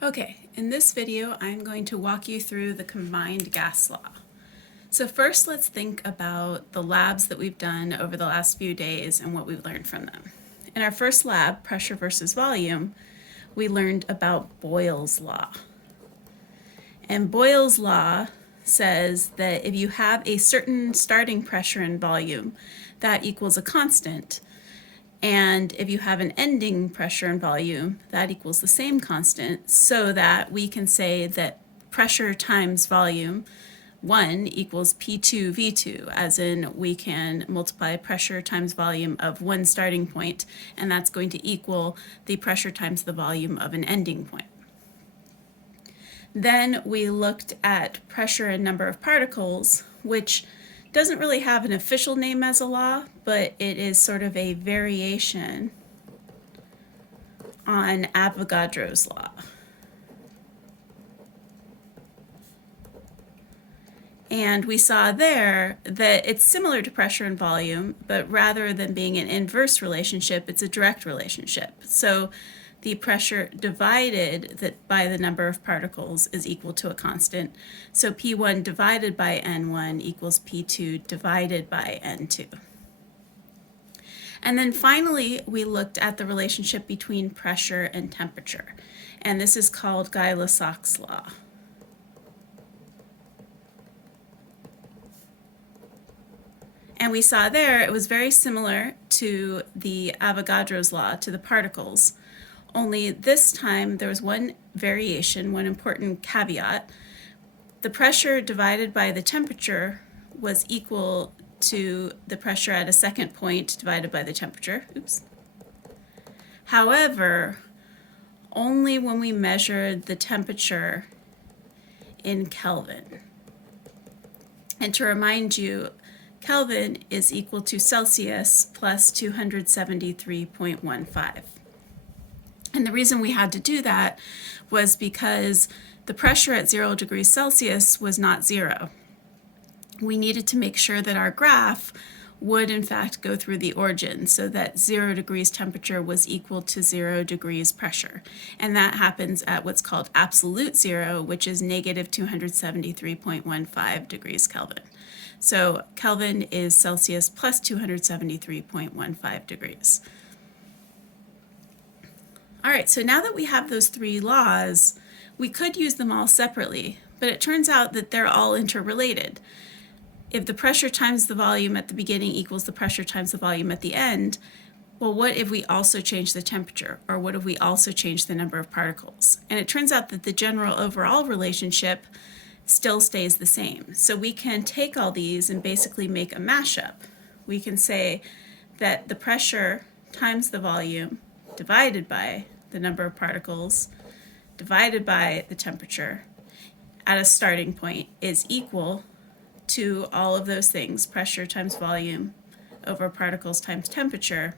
Okay, in this video I'm going to walk you through the combined gas law. So first let's think about the labs that we've done over the last few days and what we've learned from them. In our first lab, pressure versus volume, we learned about Boyle's law. And Boyle's law says that if you have a certain starting pressure and volume, that equals a constant. And if you have an ending pressure and volume, that equals the same constant, so that we can say that pressure times volume 1 equals P2 V2, as in we can multiply pressure times volume of one starting point, and that's going to equal the pressure times the volume of an ending point. Then we looked at pressure and number of particles, which doesn't really have an official name as a law, but it is sort of a variation on Avogadro's law. And we saw there that it's similar to pressure and volume, but rather than being an inverse relationship, it's a direct relationship. So the pressure divided by the number of particles is equal to a constant. So P1 divided by N1 equals P2 divided by N2. And then finally, we looked at the relationship between pressure and temperature. And this is called Gay-Lussac's law. And we saw there it was very similar to the Avogadro's law, to the particles. Only this time there was one variation, one important caveat. The pressure divided by the temperature was equal to the pressure at a second point divided by the temperature. Oops. However, only when we measured the temperature in Kelvin. And to remind you, Kelvin is equal to Celsius plus 273.15. And the reason we had to do that was because the pressure at 0 degrees Celsius was not zero. We needed to make sure that our graph would in fact go through the origin so that 0 degrees temperature was equal to 0 degrees pressure. And that happens at what's called absolute zero, which is negative 273.15 degrees Kelvin. So Kelvin is Celsius plus 273.15 degrees. All right, so now that we have those three laws, we could use them all separately, but it turns out that they're all interrelated. If the pressure times the volume at the beginning equals the pressure times the volume at the end, well, what if we also change the temperature? Or what if we also change the number of particles? And it turns out that the general overall relationship still stays the same. So we can take all these and basically make a mashup. We can say that the pressure times the volume divided by the number of particles divided by the temperature at a starting point is equal to all of those things, pressure times volume over particles times temperature,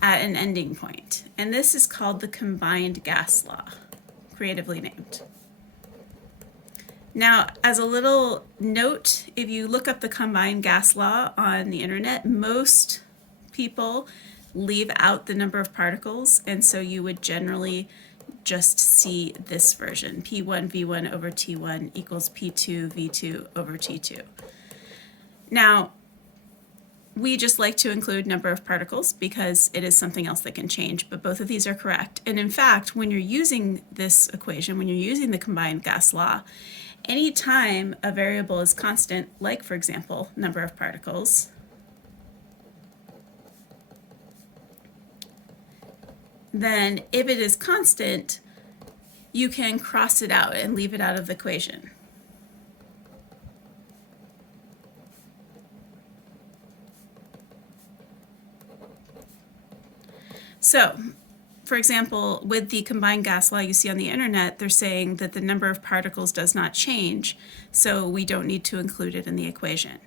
at an ending point. And this is called the combined gas law, creatively named. Now, as a little note, if you look up the combined gas law on the internet, most people leave out the number of particles, and so you would generally just see this version, P1 V1 over T1 equals P2 V2 over T2. Now, we just like to include number of particles because it is something else that can change, but both of these are correct. And in fact, when you're using this equation, when you're using the combined gas law, anytime a variable is constant, like for example, number of particles, then if it is constant, you can cross it out and leave it out of the equation. So, for example, with the combined gas law you see on the internet, they're saying that the number of particles does not change, so we don't need to include it in the equation.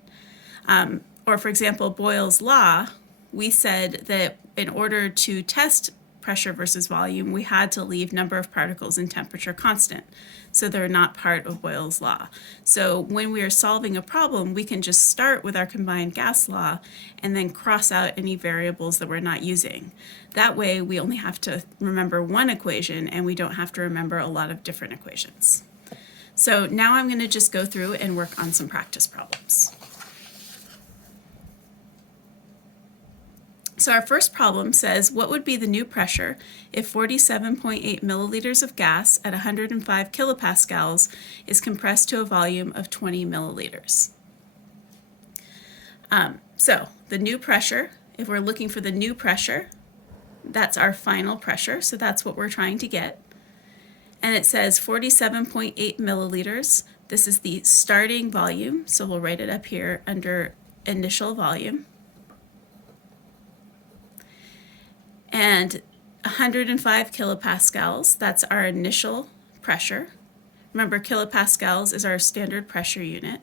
Or for example, Boyle's law, we said that in order to test pressure versus volume, we had to leave number of particles and temperature constant. So they're not part of Boyle's law. So when we are solving a problem, we can just start with our combined gas law and then cross out any variables that we're not using. That way we only have to remember one equation and we don't have to remember a lot of different equations. So now I'm going to just go through and work on some practice problems. So our first problem says, what would be the new pressure if 47.8 milliliters of gas at 105 kilopascals is compressed to a volume of 20 milliliters? So the new pressure, if we're looking for the new pressure, that's our final pressure, so that's what we're trying to get. And it says 47.8 milliliters. This is the starting volume, so we'll write it up here under initial volume. And 105 kilopascals, that's our initial pressure. Remember, kilopascals is our standard pressure unit.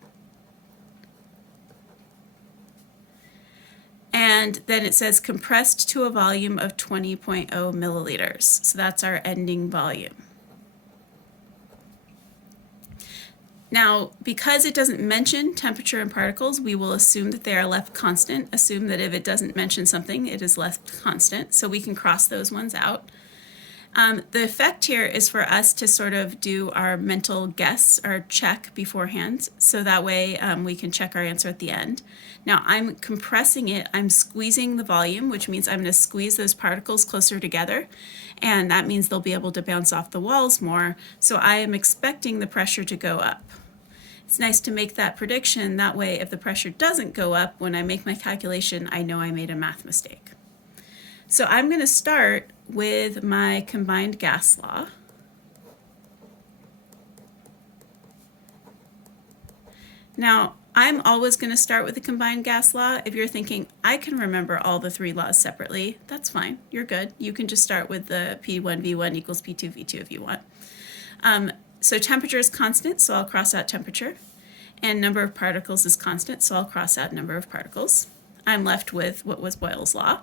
And then it says compressed to a volume of 20.0 milliliters. So that's our ending volume. Now, because it doesn't mention temperature and particles, we will assume that they are left constant. Assume that if it doesn't mention something, it is left constant. So we can cross those ones out. The effect here is for us to sort of do our mental guess or check beforehand. So that way we can check our answer at the end. Now I'm compressing it. I'm squeezing the volume, which means I'm going to squeeze those particles closer together. And that means they'll be able to bounce off the walls more. So I am expecting the pressure to go up. It's nice to make that prediction. That way, if the pressure doesn't go up, when I make my calculation, I know I made a math mistake. So I'm going to start with my combined gas law. Now, I'm always going to start with the combined gas law. If you're thinking, I can remember all the three laws separately, that's fine. You're good. You can just start with the P1V1 equals P2V2 if you want. So temperature is constant, so I'll cross out temperature. And number of particles is constant, so I'll cross out number of particles. I'm left with what was Boyle's law.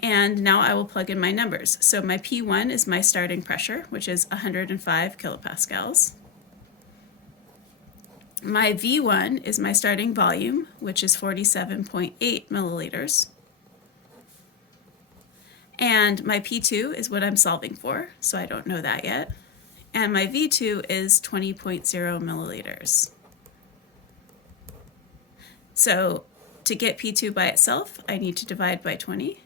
And now I will plug in my numbers. So my P1 is my starting pressure, which is 105 kilopascals. My V1 is my starting volume, which is 47.8 milliliters. And my P2 is what I'm solving for, so I don't know that yet. And my V2 is 20.0 milliliters. So to get P2 by itself, I need to divide by 20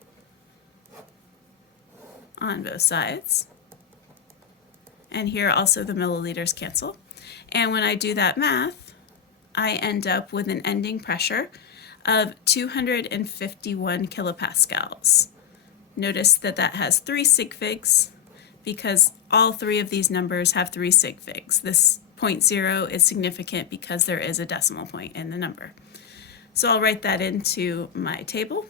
on both sides. And here also the milliliters cancel. And when I do that math, I end up with an ending pressure of 251 kilopascals. Notice that that has 3 sig figs, because all three of these numbers have 3 sig figs. This 0.0 is significant because there is a decimal point in the number. So I'll write that into my table.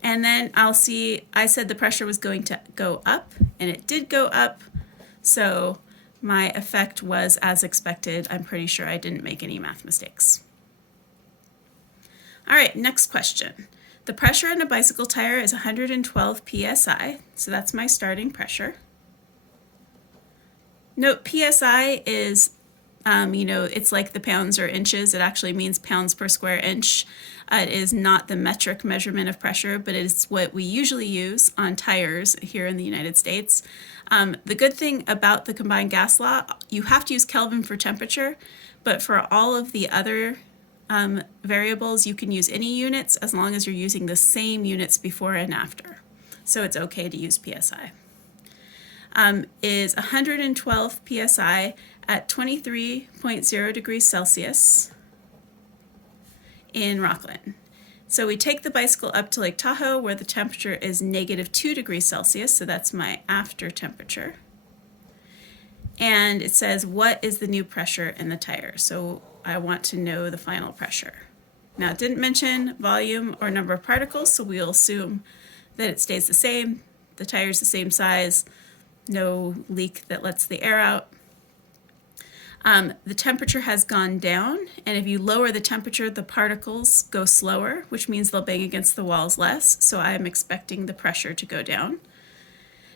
And then I'll see, I said the pressure was going to go up, and it did go up. So my effect was as expected. I'm pretty sure I didn't make any math mistakes. All right, next question. The pressure in a bicycle tire is 112 psi, so that's my starting pressure. Note psi is, it's like the pounds or inches. It actually means pounds per square inch. It is not the metric measurement of pressure, but it is what we usually use on tires here in the United States. The good thing about the combined gas law, you have to use Kelvin for temperature, but for all of the other variables, you can use any units as long as you're using the same units before and after. So it's okay to use PSI. Is 112 PSI at 23.0 degrees Celsius in Rockland. So we take the bicycle up to Lake Tahoe where the temperature is -2 degrees Celsius, so that's my after temperature. And it says, what is the new pressure in the tire? So I want to know the final pressure. Now, it didn't mention volume or number of particles, so we'll assume that it stays the same. The tire's the same size, no leak that lets the air out. The temperature has gone down, and if you lower the temperature, the particles go slower, which means they'll bang against the walls less, so I'm expecting the pressure to go down.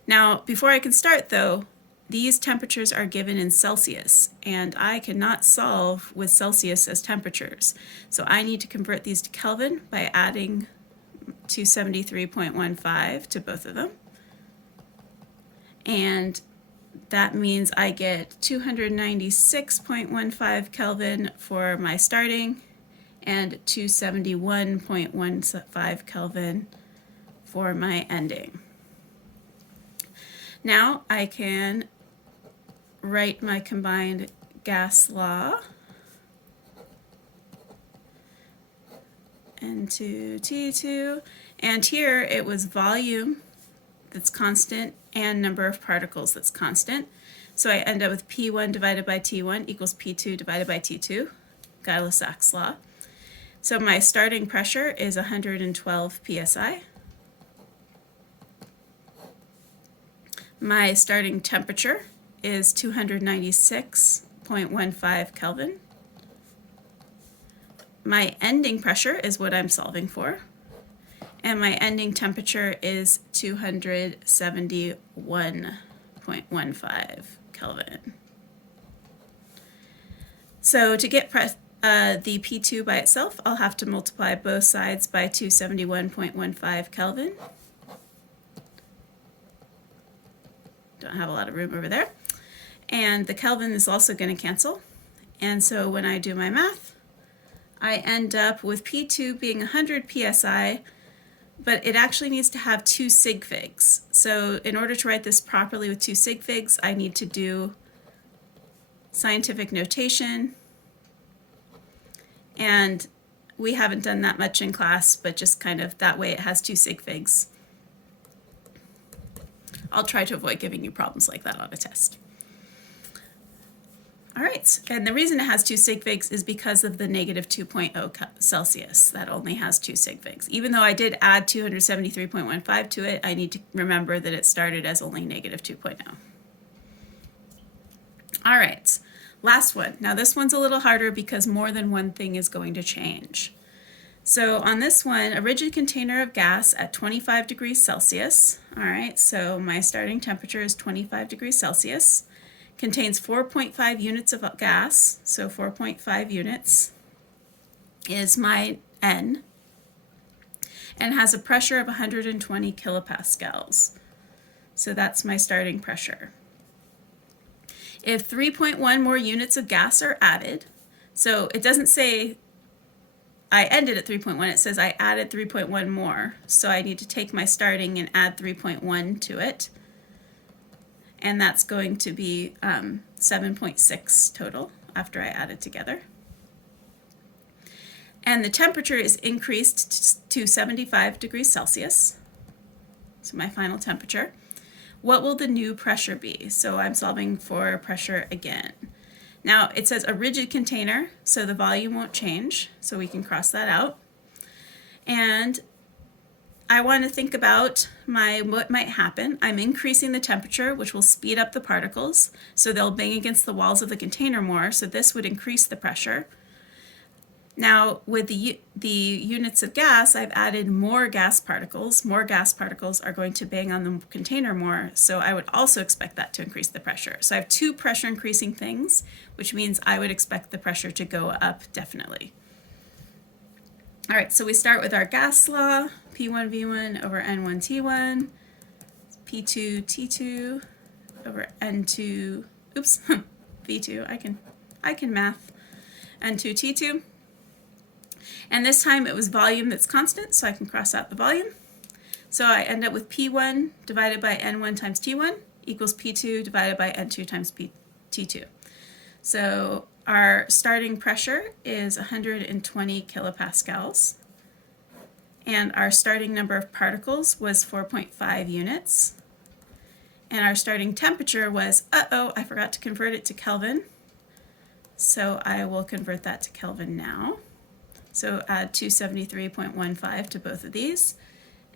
Now, before I can start though, these temperatures are given in Celsius, and I cannot solve with Celsius as temperatures. So I need to convert these to Kelvin by adding 273.15 to both of them. And that means I get 296.15 Kelvin for my starting and 271.15 Kelvin for my ending. Now I can write my combined gas law. N2, T2, and here it was volume that's constant and number of particles that's constant. So I end up with P1 divided by T1 equals P2 divided by T2, Gay-Lussac's law. So my starting pressure is 112 psi. My starting temperature is 296.15 Kelvin. My ending pressure is what I'm solving for, and my ending temperature is 271.15 Kelvin. So to get the P2 by itself, I'll have to multiply both sides by 271.15 Kelvin. Don't have a lot of room over there. And the Kelvin is also going to cancel. And so when I do my math, I end up with P2 being 100 psi, but it actually needs to have 2 sig figs. So in order to write this properly with 2 sig figs, I need to do scientific notation. And we haven't done that much in class, but just kind of that way it has 2 sig figs. I'll try to avoid giving you problems like that on a test. All right, and the reason it has 2 sig figs is because of the negative 2.0 Celsius. That only has 2 sig figs. Even though I did add 273.15 to it, I need to remember that it started as only negative 2.0. All right, last one. Now this one's a little harder because more than one thing is going to change. So on this one, a rigid container of gas at 25 degrees Celsius, all right, so my starting temperature is 25 degrees Celsius, contains 4.5 units of gas, so 4.5 units is my N, and has a pressure of 120 kilopascals. So that's my starting pressure. If 3.1 more units of gas are added, so it doesn't say I ended at 3.1, it says I added 3.1 more. So I need to take my starting and add 3.1 to it. And that's going to be 7.6 total after I add it together. And the temperature is increased to 75 degrees Celsius. So my final temperature. What will the new pressure be? So I'm solving for pressure again. Now it says a rigid container, so the volume won't change, so we can cross that out. And I want to think about what might happen. I'm increasing the temperature, which will speed up the particles, so they'll bang against the walls of the container more, so this would increase the pressure. Now with the units of gas, I've added more gas particles. More gas particles are going to bang on the container more, so I would also expect that to increase the pressure. So I have 2 pressure increasing things, which means I would expect the pressure to go up definitely. All right, so we start with our gas law, P1V1 over N1T1, P2T2 over N2, oops, V2, I can math, N2T2. And this time it was volume that's constant, so I can cross out the volume. So I end up with P1 divided by N1 times T1 equals P2 divided by N2 times T2. So our starting pressure is 120 kilopascals. And our starting number of particles was 4.5 units. And our starting temperature was, I forgot to convert it to Kelvin. So I will convert that to Kelvin now. So add 273.15 to both of these,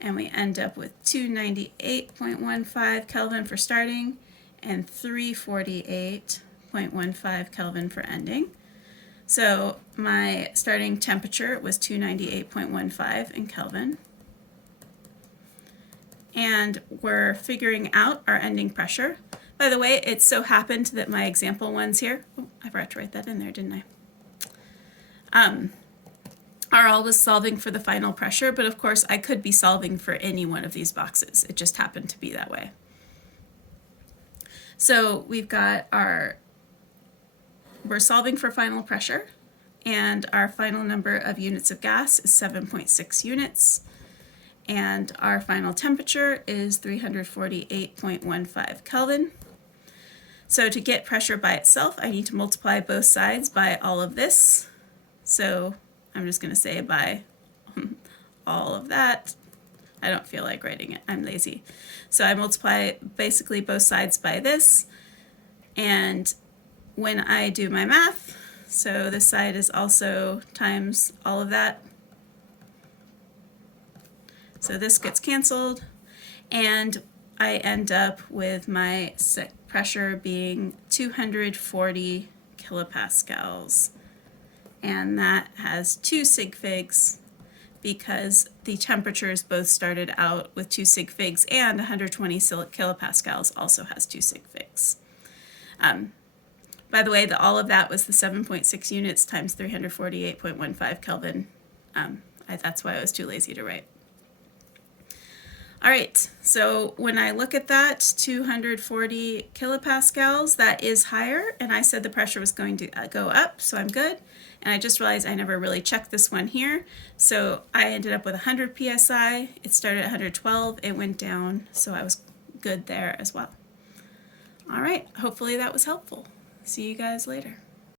and we end up with 298.15 Kelvin for starting and 348.15 Kelvin for ending. So my starting temperature was 298.15 in Kelvin. and we're figuring out our ending pressure. By the way, it so happened that my example ones here, oh, I forgot to write that in there, didn't I? Are always solving for the final pressure, but of course I could be solving for any one of these boxes. It just happened to be that way. So we've got we're solving for final pressure, and our final number of units of gas is 7.6 units, and our final temperature is 348.15 Kelvin. So to get pressure by itself, I need to multiply both sides by all of this. So I'm just going to say by all of that. I don't feel like writing it. I'm lazy. So I multiply basically both sides by this. And when I do my math, so this side is also times all of that. So this gets canceled. And I end up with my pressure being 240 kilopascals. And that has 2 sig figs because the temperatures both started out with 2 sig figs, and 120 kilopascals also has 2 sig figs. By the way, all of that was the 7.6 units times 348.15 Kelvin. That's why I was too lazy to write. All right, so when I look at that, 240 kilopascals, that is higher, and I said the pressure was going to go up, so I'm good. And I just realized I never really checked this one here, so I ended up with 100 psi. It started at 112, it went down, so I was good there as well. All right, hopefully that was helpful. See you guys later.